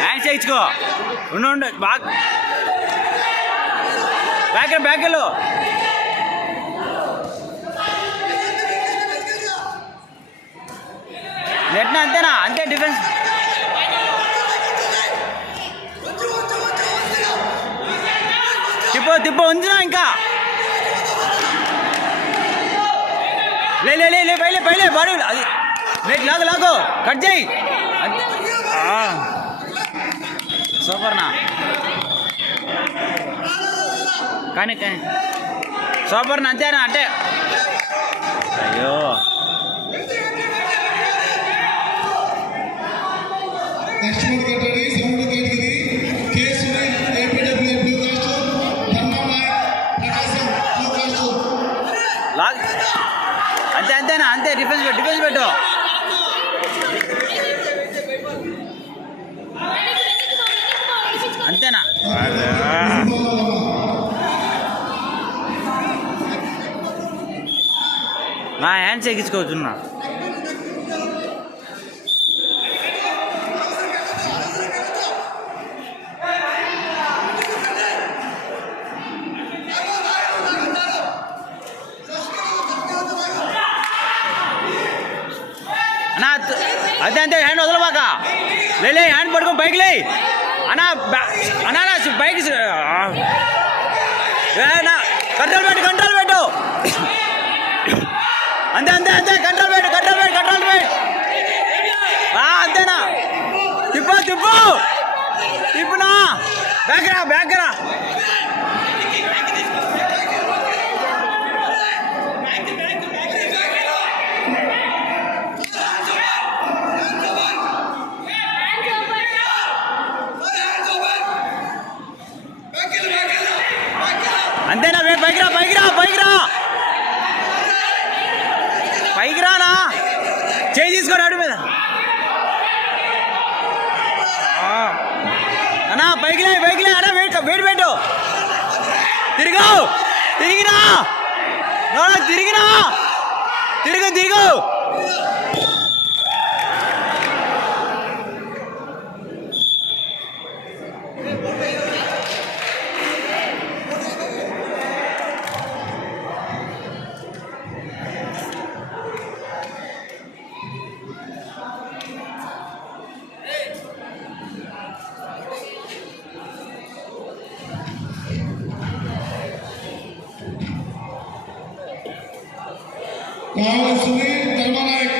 Hand చేయించుకో. ఉండు బాగా బ్యాకెళ్ళు నెట్నా అంతేనా? అంతే డిఫెన్స్. తిప్పు ఉంచునా ఇంకా. లే పైలే బాడీ అది నెట్ లాగు కట్ చేయి. సూపర్నా కానీ సూపర్నా అంతేనా? అంటే అయ్యో అంతేనా? అంతే డిఫెన్స్ పెట్టు. అంతేనా? నా హ్యాండ్స్ ఎక్కించుకోవచ్చున్నా. అంతే హ్యాండ్ వదలమాక. లే హ్యాండ్ పడుకోం పైకి లే అన్నా. బైక్ కంట్రోల్ పెట్టు. అంతే కంట్రోల్ పెట్టు. అంతేనా? తిప్పునా. బ్యాక్ రా. అంతేనా? పైకి రానా. చేయి తీసుకో రాడు మీద అన్నా. పైకి లే అన్నా. వెయిట్ పెట్టు. తిరిగినా తిరుగు. కావాల్సింది ధర్మనాయక్